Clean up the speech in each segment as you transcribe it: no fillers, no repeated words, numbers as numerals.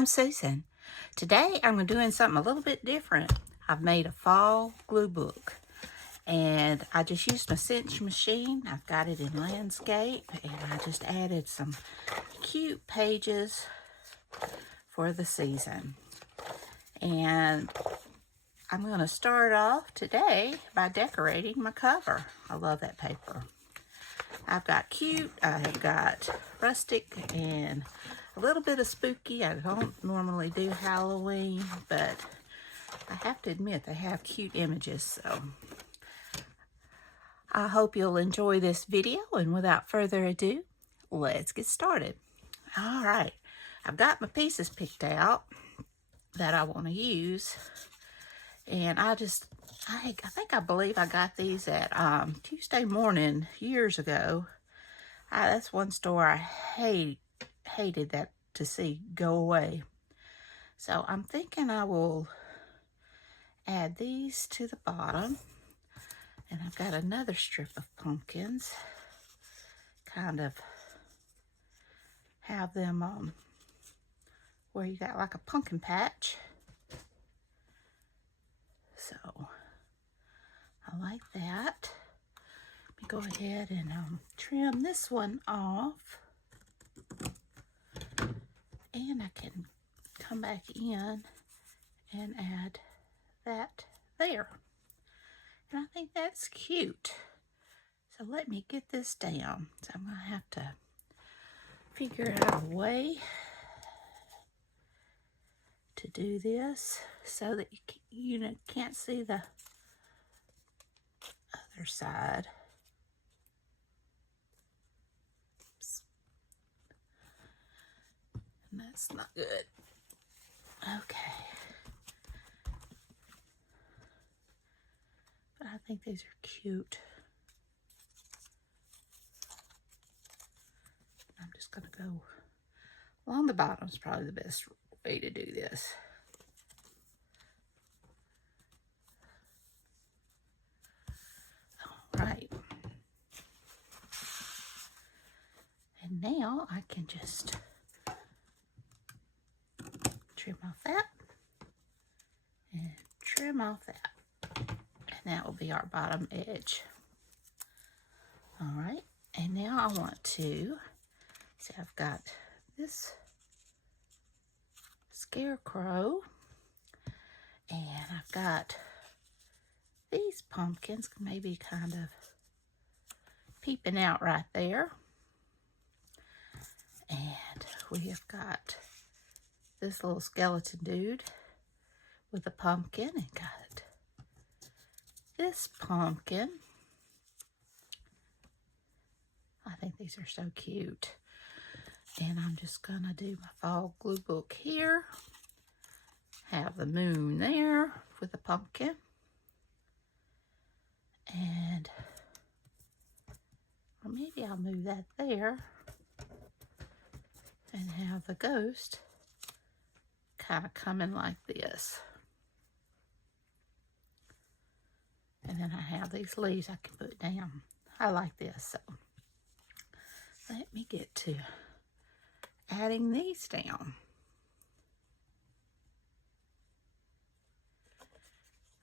I'm Susan. Today I'm doing something a little bit different. I've made a fall glue book and I just used my cinch machine. I've got it in landscape and I just added some cute pages for the season. And I'm going to start off today by decorating my cover. I love that paper. I've got cute, I have got rustic, and a little bit of spooky. I don't normally do Halloween, but I have to admit they have cute images, so I hope you'll enjoy this video, and without further ado, let's get started. All right, I've got my pieces picked out that I want to use, and I believe I got these at Tuesday Morning years ago. That's one store I hated that to see go away. So I'm thinking I will add these to the bottom. And I've got another strip of pumpkins. Kind of have them where you got like a pumpkin patch. So I like that. Let me go ahead and trim this one off. And I can come back in and add that there. And I think that's cute. So let me get this down. So I'm going to have to figure out a way to do this so that you can't see the other side. Oops. And that's not good. Okay. But I think these are cute. I'm just going to go along the bottom is probably the best way to do this. All right. And now I can just trim off that and trim off that. And that will be our bottom edge. All right. And now I want to see, I've got this scarecrow, and I've got these pumpkins maybe kind of peeping out right there. And we have got this little skeleton dude with a pumpkin, and got this pumpkin. I think these are so cute. And I'm just going to do my fall glue book here. Have the moon there with the pumpkin. And or maybe I'll move that there. And have the ghost kind of coming like this. And then I have these leaves I can put down. I like this, so let me get to adding these down.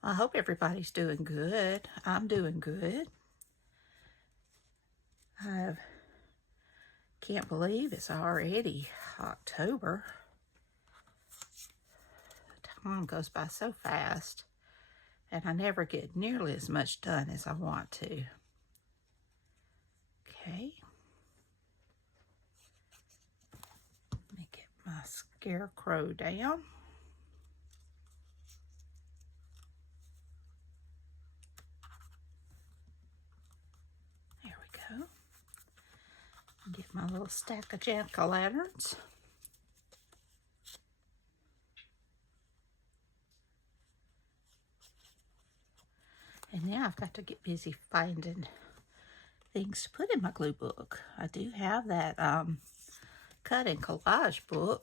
I hope everybody's doing good. I'm doing good. I can't believe it's already October. Time goes by so fast, and I never get nearly as much done as I want to. Okay. Let me get my scarecrow down. There we go. Get my little stack of jack-o'-lanterns. And now I've got to get busy finding things to put in my glue book. I do have that cut and collage book.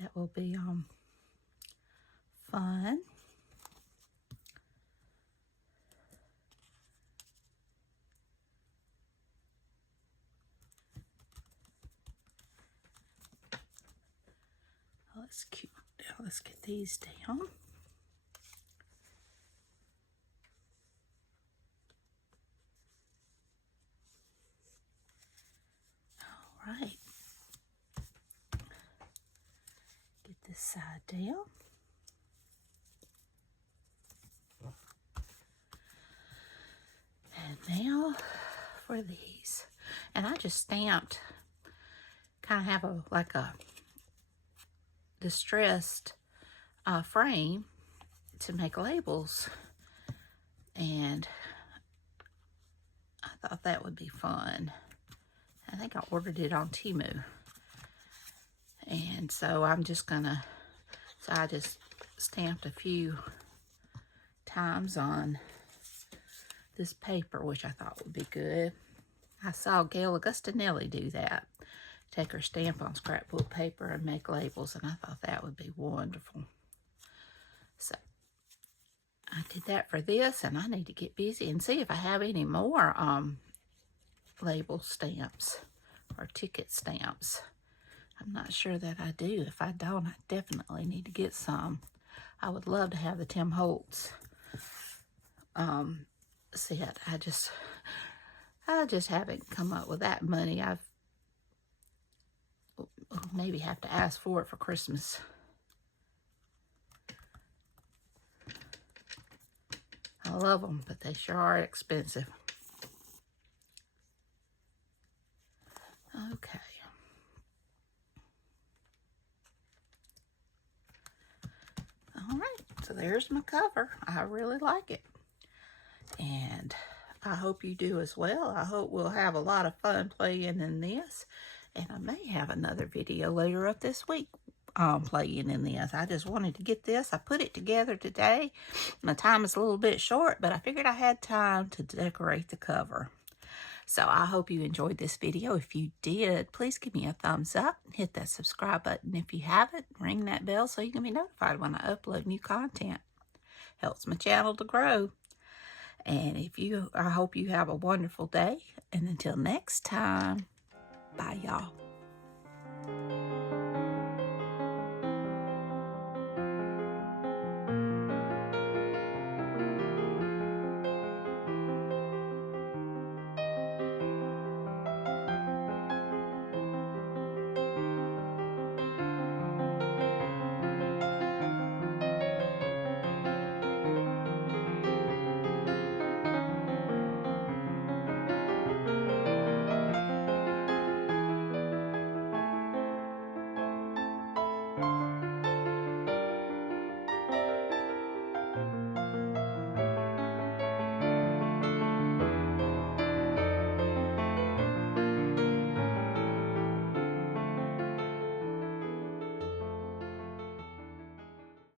That will be fun. that's cute. Now let's get these down. All right. Get this side down. And now for these. And I just stamped, kind of have a like a distressed frame to make labels. And I thought that would be fun. I think I ordered it on Temu. And so I'm just gonna, so I just stamped a few times on this paper, which I thought would be good. I saw Gail Augustinelli do that. Take her stamp on scrapbook paper and make labels, and I thought that would be wonderful. So I did that for this, and I need to get busy and see if I have any more label stamps or ticket stamps. I'm not sure that I do. If I don't, I definitely need to get some. I would love to have the Tim Holtz set. I just haven't come up with that money. I've maybe have to ask for it for Christmas. I love them, but they sure are expensive. Okay. All right, so there's my cover. I really like it. And I hope you do as well. I hope we'll have a lot of fun playing in this. And I may have another video later up this week playing in this. I just wanted to get this. I put it together today. My time is a little bit short, but I figured I had time to decorate the cover. So I hope you enjoyed this video. If you did, please give me a thumbs up. Hit that subscribe button if you haven't. Ring that bell so you can be notified when I upload new content. Helps my channel to grow. And I hope you have a wonderful day. And until next time, bye y'all.